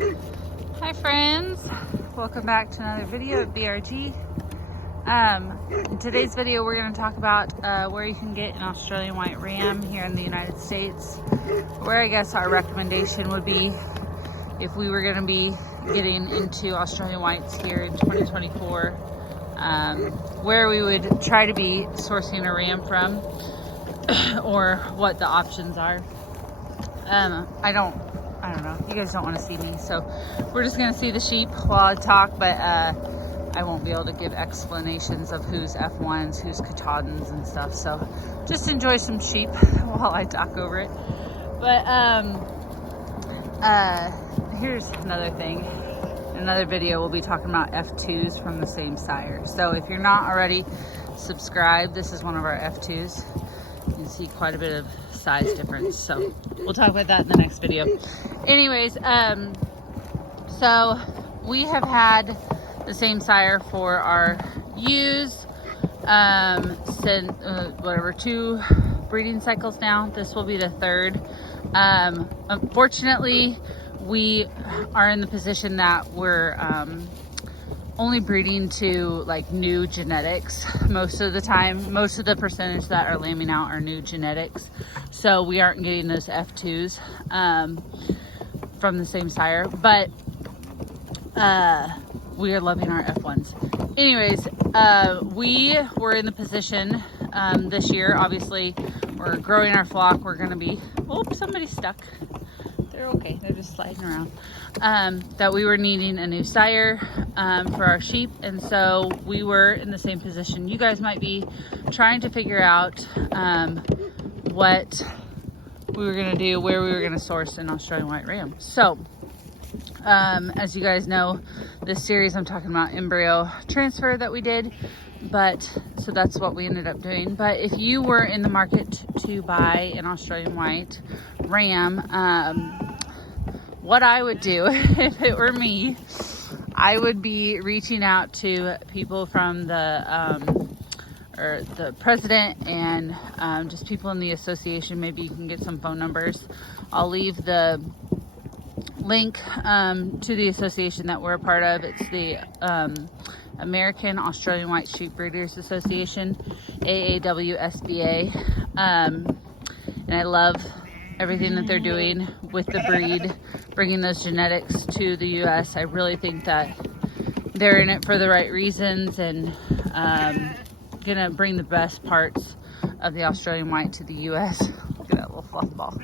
Hi friends, welcome back to another video of BRG. In today's video we're going to talk about where you can get an Australian White Ram here in the United States. Where I guess our recommendation would be if we were going to be getting into Australian Whites here in 2024, where we would try to be sourcing a Ram from or what the options are. I don't know. You guys don't want to see me, so we're just going to see the sheep while I talk, but I won't be able to give explanations of who's F1s, who's Katahdins and stuff, so just enjoy some sheep while I talk over it. But here's another thing. In another video, we'll be talking about F2s from the same sire. So if you're not already subscribed, this is one of our F2s. You can see quite a bit of size difference, so we'll talk about that in the next video. Anyways, so we have had the same sire for our ewes since whatever 2 breeding cycles now. This will be the 3rd. Unfortunately, we are in the position that we're only breeding to like new genetics most of the time. Most of the percentage that are lambing out are new genetics, so we aren't getting those F2s from the same sire, but we are loving our F1s. Anyways, we were in the position this year, obviously we're growing our flock. We're gonna be, oh, somebody's stuck. They're okay, they're just sliding around. That we were needing a new sire for our sheep, and so we were in the same position you guys might be, trying to figure out what we were gonna do, where we were gonna source an Australian White Ram. So as you guys know, this series I'm talking about embryo transfer that we did, but so that's what we ended up doing. But if you were in the market to buy an Australian White Ram, what I would do if it were me, I would be reaching out to people from the president and just people in the association. Maybe you can get some phone numbers. I'll leave the link to the association that we're a part of. It's the American Australian White Sheep Breeders Association, AAWSBA, and I love everything that they're doing with the breed, bringing those genetics to the U.S. I really think that they're in it for the right reasons and gonna bring the best parts of the Australian White to the U.S. Look at that little fluff ball.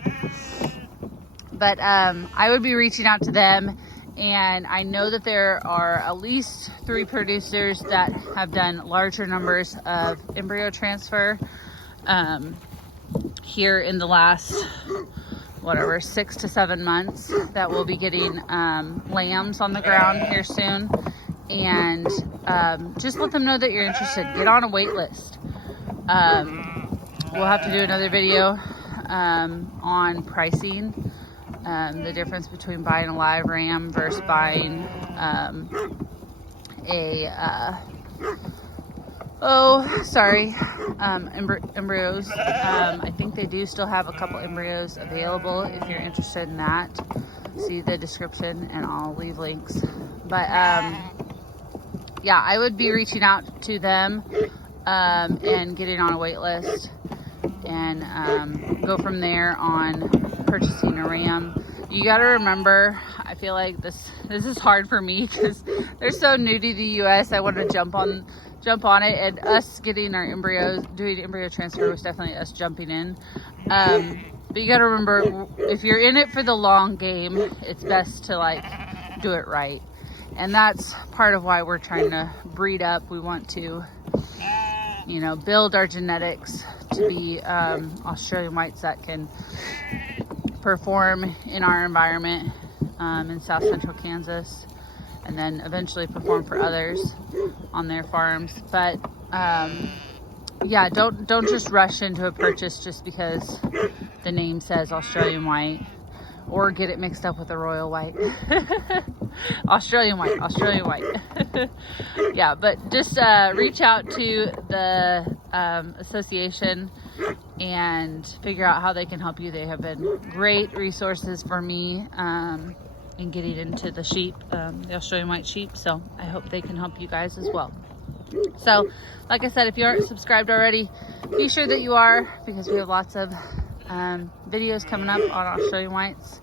But I would be reaching out to them, and I know that there are at least 3 producers that have done larger numbers of embryo transfer here in the last, whatever, 6 to 7 months, that will be getting lambs on the ground here soon. And just let them know that you're interested. Get on a wait list. We'll have to do another video on pricing, the difference between buying a live ram versus buying embryos. I think they do still have a couple embryos available if you're interested in that. See the description and I'll leave links. But yeah, I would be reaching out to them and getting on a wait list and go from there on purchasing a ram. You got to remember, I feel like this is hard for me because they're so new to the U.S. I want to jump on it, and us getting our embryos, doing embryo transfer was definitely us jumping in. But you got to remember, if you're in it for the long game, it's best to like do it right, and that's part of why we're trying to breed up. We want to, you know, build our genetics to be Australian Whites that can perform in our environment in South Central Kansas, and then eventually perform for others on their farms. But yeah, don't just rush into a purchase just because the name says Australian White, or get it mixed up with a Royal White. Australian White. Yeah, but just reach out to the association and figure out how they can help you. They have been great resources for me and getting into the sheep, the Australian white sheep. So I hope they can help you guys as well. So like I said, if you aren't subscribed already, be sure that you are, because we have lots of videos coming up on Australian whites.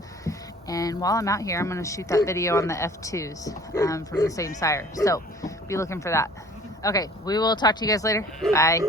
And while I'm out here, I'm going to shoot that video on the F2s from the same sire. So be looking for that. Okay, we will talk to you guys later. Bye.